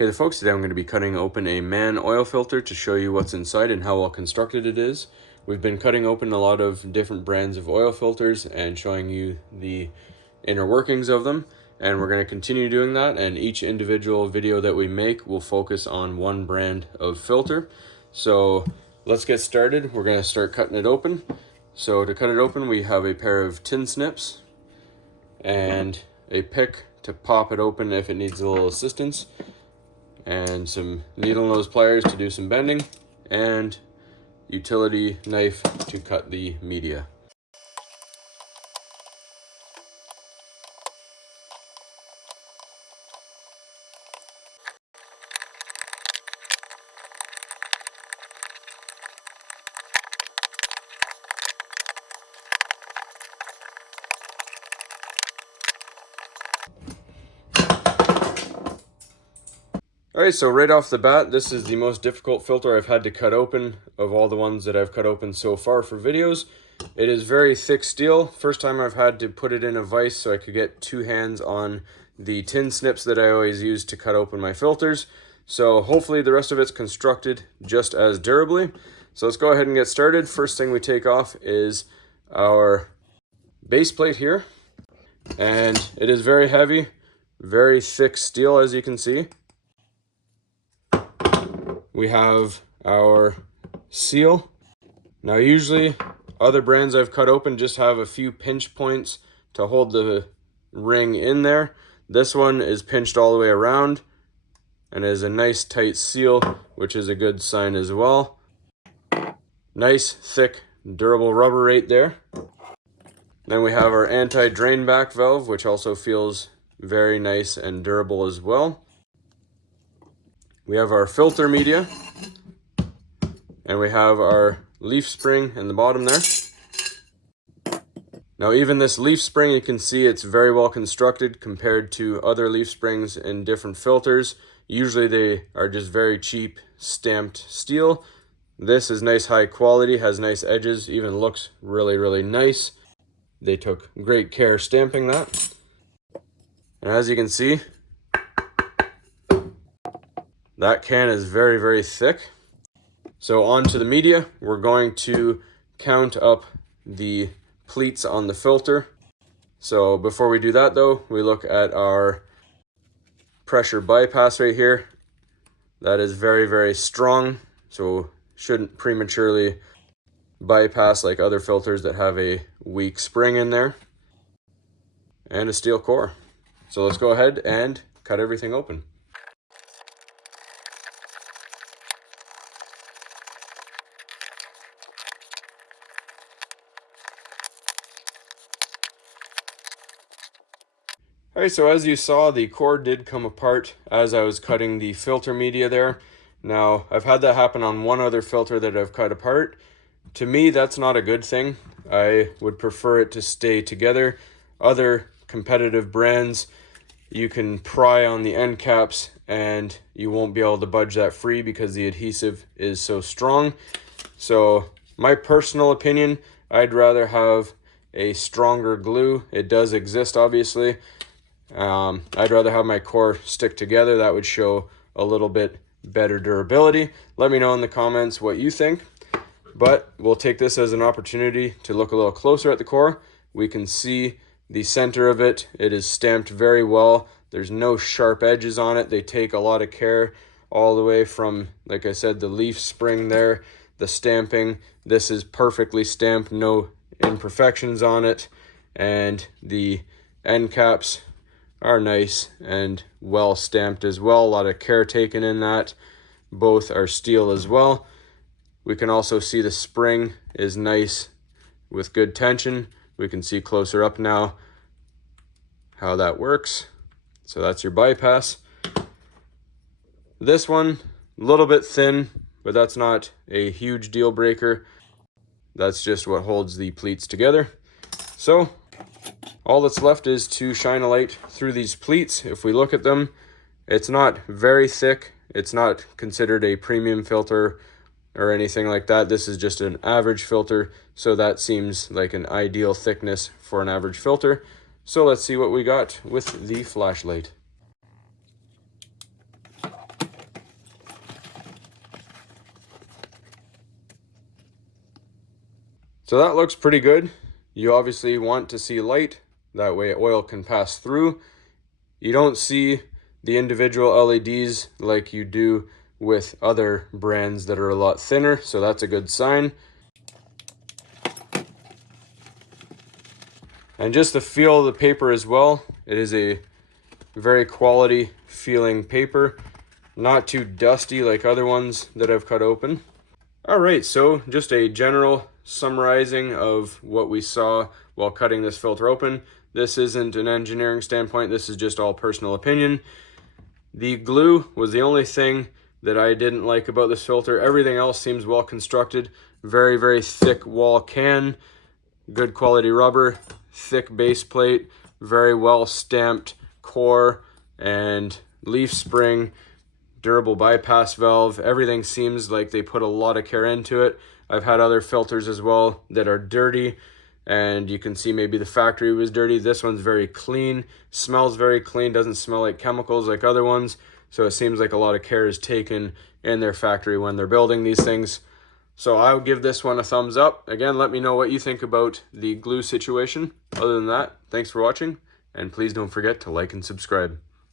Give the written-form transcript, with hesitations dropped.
Hey there folks, today I'm going to be cutting open a Mann oil filter to show you what's inside and how well constructed it is. We've been cutting open a lot of different brands of oil filters and showing you the inner workings of them, and we're going to continue doing that, and each individual video that we make will focus on one brand of filter. So let's get started. We're going to start cutting it open. So to cut it open, we have a pair of tin snips and a pick to pop it open if it needs a little assistance, and some needle nose pliers to do some bending, and utility knife to cut the media. Alright, so right off the bat, this is the most difficult filter I've had to cut open of all the ones that I've cut open so far for videos. It is very thick steel. First time I've had to put it in a vise so I could get two hands on the tin snips that I always use to cut open my filters. So hopefully the rest of it's constructed just as durably. So let's go ahead and get started. First thing we take off is our base plate here. And it is very heavy, very thick steel, as you can see. We have our seal. Now usually other brands I've cut open just have a few pinch points to hold the ring in there. This one is pinched all the way around and is a nice tight seal, which is a good sign as well. Nice thick durable rubber right there. Then we have our anti-drain back valve, which also feels very nice and durable as well. We have our filter media, and we have our leaf spring in the bottom there. Now even this leaf spring, you can see it's very well constructed compared to other leaf springs in different filters. Usually they are just very cheap stamped steel. This is nice high quality, has nice edges, even looks really nice. They took great care stamping that. And as you can see, that can is very thick. So on to the media. We're going to count up the pleats on the filter. So before we do that though, we look at our pressure bypass right here. That is very strong, so shouldn't prematurely bypass like other filters that have a weak spring in there. And a steel core. So let's go ahead and cut everything open. Alright, so as you saw, the core did come apart as I was cutting the filter media there. Now, I've had that happen on one other filter that I've cut apart. To me, that's not a good thing. I would prefer it to stay together. Other competitive brands, you can pry on the end caps and you won't be able to budge that free because the adhesive is so strong. So, my personal opinion, I'd rather have a stronger glue. It does exist, obviously. I'd rather have my core stick together. That would show a little bit better durability. Let me know in the comments what you think, but we'll take this as an opportunity to look a little closer at the core. We can see the center of it. It is stamped very well. There's no sharp edges on it. They take a lot of care all the way from, like I said, the leaf spring there, the stamping. This is perfectly stamped, no imperfections on it, and the end caps are nice and well stamped as well. A lot of care taken in that. Both are steel as well. We can also see the spring is nice with good tension. We can see closer up now how that works. So that's your bypass. This one, a little bit thin, but that's not a huge deal breaker. That's just what holds the pleats together. So all that's left is to shine a light through these pleats. If we look at them, it's not very thick. It's not considered a premium filter or anything like that. This is just an average filter, so that seems like an ideal thickness for an average filter. So let's see what we got with the flashlight. So that looks pretty good. You obviously want to see light, that way oil can pass through. You don't see the individual LEDs like you do with other brands that are a lot thinner, so that's a good sign. And just the feel of the paper as well, it is a very quality feeling paper, not too dusty like other ones that I've cut open. All right, so just a general summarizing of what we saw while cutting this filter open. This isn't an engineering standpoint, this is just all personal opinion. The glue was the only thing that I didn't like about this filter. Everything else seems well constructed. Very, very thick wall can, good quality rubber, thick base plate, very well stamped core and leaf spring, durable bypass valve. Everything seems like they put a lot of care into it. I've had other filters as well that are dirty, and you can see maybe the factory was dirty. This one's very clean, smells very clean, doesn't smell like chemicals like other ones. So it seems like a lot of care is taken in their factory when they're building these things. So I'll give this one a thumbs up. Again, let me know what you think about the glue situation. Other than that, thanks for watching, and please don't forget to like and subscribe.